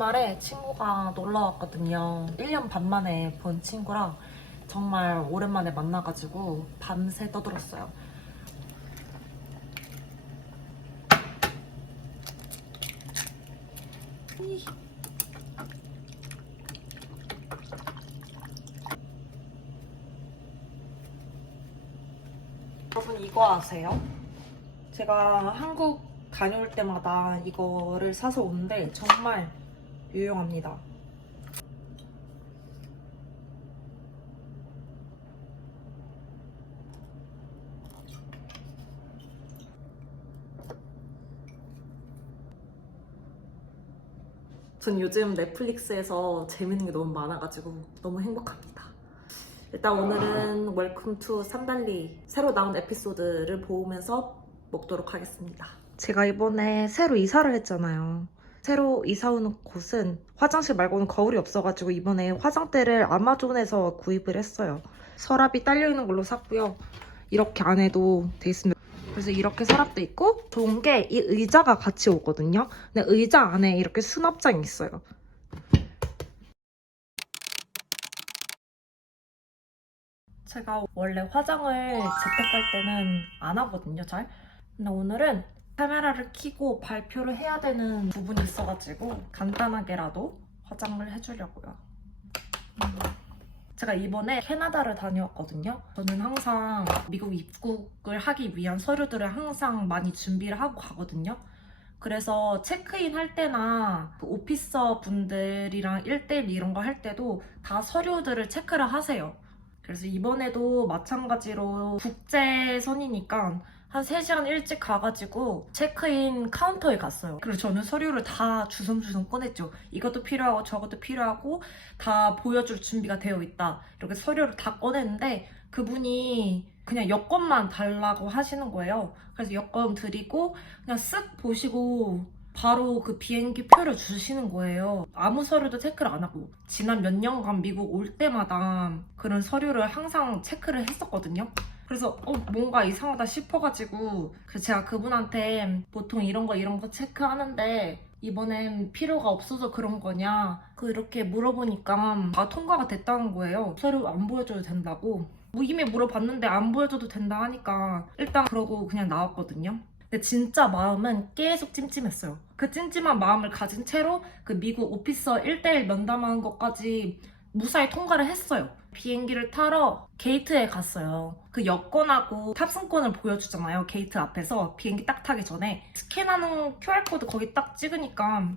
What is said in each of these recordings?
주말에 친구가 놀러 왔거든요. 1년 반 만에 본 친구랑 정말 오랜만에 만나가지고 밤새 떠들었어요. 여러분 이거 아세요? 제가 한국 다녀올 때마다 이거를 사서 오는데 정말 유용합니다. 전 요즘 넷플릭스에서 재밌는 게 너무 많아가지고 너무 행복합니다. 일단 오늘은 웰컴 투 산달리 새로 나온 에피소드를 보면서 먹도록 하겠습니다. 제가 이번에 새로 이사를 했잖아요. 새로 이사 오는 곳은 화장실 말고는 거울이 없어가지고 이번에 화장대를 아마존에서 구입을 했어요. 서랍이 딸려있는 걸로 샀고요. 이렇게 안에도 돼 있습니다. 그래서 이렇게 서랍도 있고 좋은 게 이 의자가 같이 오거든요. 근데 의자 안에 이렇게 수납장이 있어요. 제가 원래 화장을 재택할 때는 안 하거든요, 잘. 근데 오늘은 카메라를 켜고 발표를 해야 되는 부분이 있어가지고 간단하게라도 화장을 해주려고요. 제가 이번에 캐나다를 다녀왔거든요. 저는 항상 미국 입국을 하기 위한 서류들을 항상 많이 준비를 하고 가거든요. 그래서 체크인 할 때나 그 오피서 분들이랑 1대1 이런 거 할 때도 다 서류들을 체크를 하세요. 그래서 이번에도 마찬가지로 국제선이니까 한 3시간 일찍 가가지고 체크인 카운터에 갔어요. 그리고 저는 서류를 다 주섬주섬 꺼냈죠. 이것도 필요하고 저것도 필요하고 다 보여줄 준비가 되어 있다. 이렇게 서류를 다 꺼냈는데 그분이 그냥 여권만 달라고 하시는 거예요. 그래서 여권 드리고 그냥 쓱 보시고 바로 그 비행기 표를 주시는 거예요. 아무 서류도 체크를 안 하고. 지난 몇 년간 미국 올 때마다 그런 서류를 항상 체크를 했었거든요. 그래서 뭔가 이상하다 싶어가지고 제가 그분한테 보통 이런 거 체크하는데 이번엔 필요가 없어서 그런 거냐 이렇게 물어보니까 다 통과가 됐다는 거예요. 서류 안 보여줘도 된다고. 뭐 이미 물어봤는데 안 보여줘도 된다 하니까 일단 그러고 그냥 나왔거든요. 근데 진짜 마음은 계속 찜찜했어요. 그 찜찜한 마음을 가진 채로 그 미국 오피서 1대1 면담하는 것까지 무사히 통과를 했어요. 비행기를 타러 게이트에 갔어요. 그 여권하고 탑승권을 보여주잖아요. 게이트 앞에서 비행기 딱 타기 전에 스캔하는 QR코드 거기 딱 찍으니까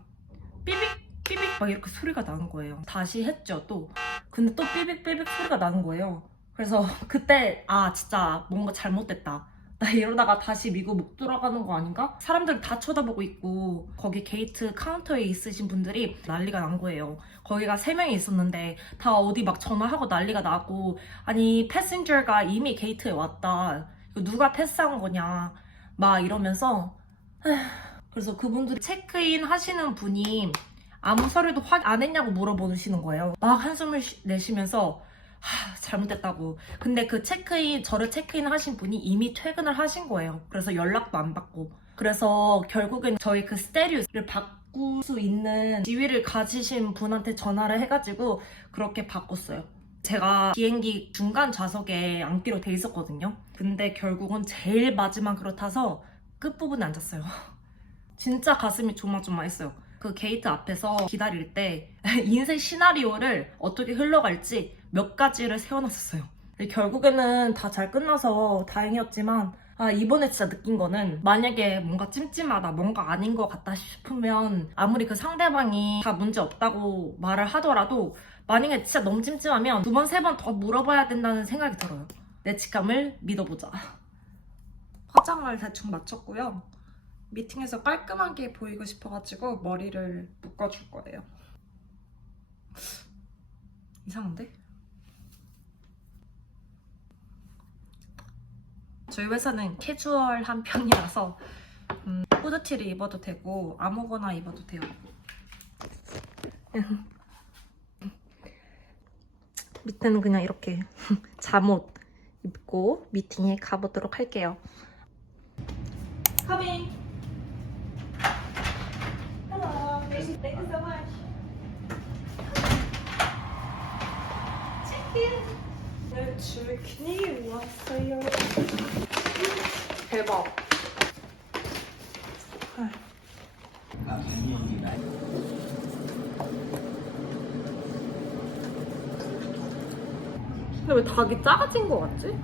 삐빅 삐빅 막 이렇게 소리가 나는 거예요. 다시 했죠 또. 근데 또 삐빅 삐빅 소리가 나는 거예요. 그래서 그때 진짜 뭔가 잘못됐다. 나 이러다가 다시 미국 못 돌아가는 거 아닌가? 사람들 다 쳐다보고 있고 거기 게이트 카운터에 있으신 분들이 난리가 난 거예요. 거기가 3명이 있었는데 다 어디 막 전화하고 난리가 나고 아니 패신저가 이미 게이트에 왔다. 이거 누가 패스한 거냐 막 이러면서 그래서 그분들이 체크인 하시는 분이 아무 서류도 확인 안 했냐고 물어보시는 거예요. 막 한숨을 내쉬면서 잘못됐다고. 근데 저를 체크인 하신 분이 이미 퇴근을 하신 거예요. 그래서 연락도 안 받고. 그래서 결국엔 저희 그 스테리오를 바꿀 수 있는 지위를 가지신 분한테 전화를 해가지고 그렇게 바꿨어요. 제가 비행기 중간 좌석에 앉기로 돼 있었거든요. 근데 결국은 제일 마지막으로 타서 끝부분에 앉았어요. 진짜 가슴이 조마조마했어요. 그 게이트 앞에서 기다릴 때 인생 시나리오를 어떻게 흘러갈지 몇 가지를 세워놨었어요. 결국에는 다 잘 끝나서 다행이었지만 이번에 진짜 느낀 거는 만약에 뭔가 찜찜하다, 뭔가 아닌 것 같다 싶으면 아무리 그 상대방이 다 문제 없다고 말을 하더라도 만약에 진짜 너무 찜찜하면 2번, 3번 더 물어봐야 된다는 생각이 들어요. 내 직감을 믿어보자. 화장을 대충 마쳤고요. 미팅에서 깔끔하게 보이고 싶어가지고 머리를 묶어줄 거예요. 이상한데? 저희 회사는 캐주얼한 편이라서 후드티를 입어도 되고 아무거나 입어도 돼요. 밑에는 그냥 이렇게 잠옷 입고 미팅에 가보도록 할게요. Coming! Hello, thank you so much. 마이크니 왔어요. 대박. 근데 왜 닭이 작아진 거 같지?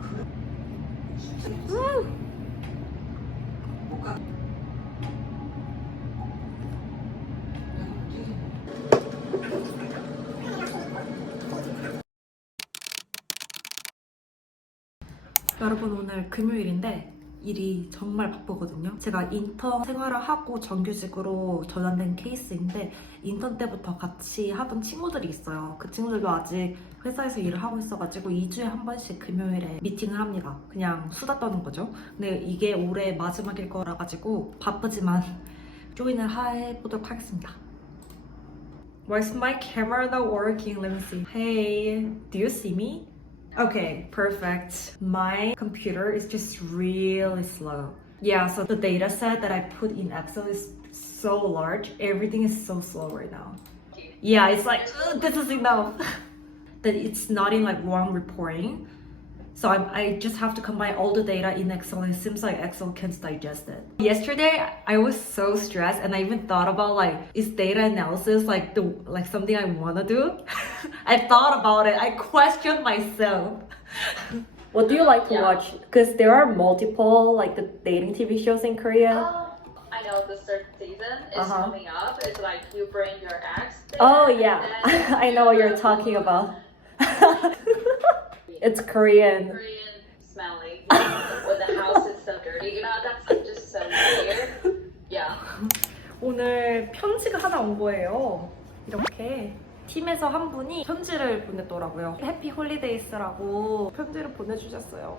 여러분 오늘 금요일인데 일이 정말 바쁘거든요. 제가 인턴 생활을 하고 정규직으로 전환된 케이스인데 인턴 때부터 같이 하던 친구들이 있어요. 그 친구들도 아직 회사에서 일을 하고 있어가지고 2주에 한 번씩 금요일에 미팅을 합니다. 그냥 수다 떠는 거죠. 근데 이게 올해 마지막일 거라 가지고 바쁘지만 조인을 해보도록 하겠습니다. Why is my camera not working? Let me see. Hey, do you see me? Okay, perfect. My computer is just really slow. Yeah, so the data set that I put in Excel is so large. Everything is so slow right now. Yeah, it's like, this is enough. That it's not in like one reporting. So I just have to combine all the data in Excel and it seems like Excel can't digest it. Yesterday, I was so stressed and I even thought about like, is data analysis like something I wanna do? I thought about it. I questioned myself. What do you like to watch? Because there are multiple like the dating TV shows in Korea. I know the third season is coming up. It's like you bring your ex. there, Oh yeah, and then I know what you're talking about. It's Korean. Korean smelly when the house is so dirty. You know, that's just so weird. Yeah. 오늘 편지가 하나 온 거예요. 이렇게 팀에서 한 분이 편지를 보냈더라고요. 해피 홀리데이스라고 편지를 보내주셨어요.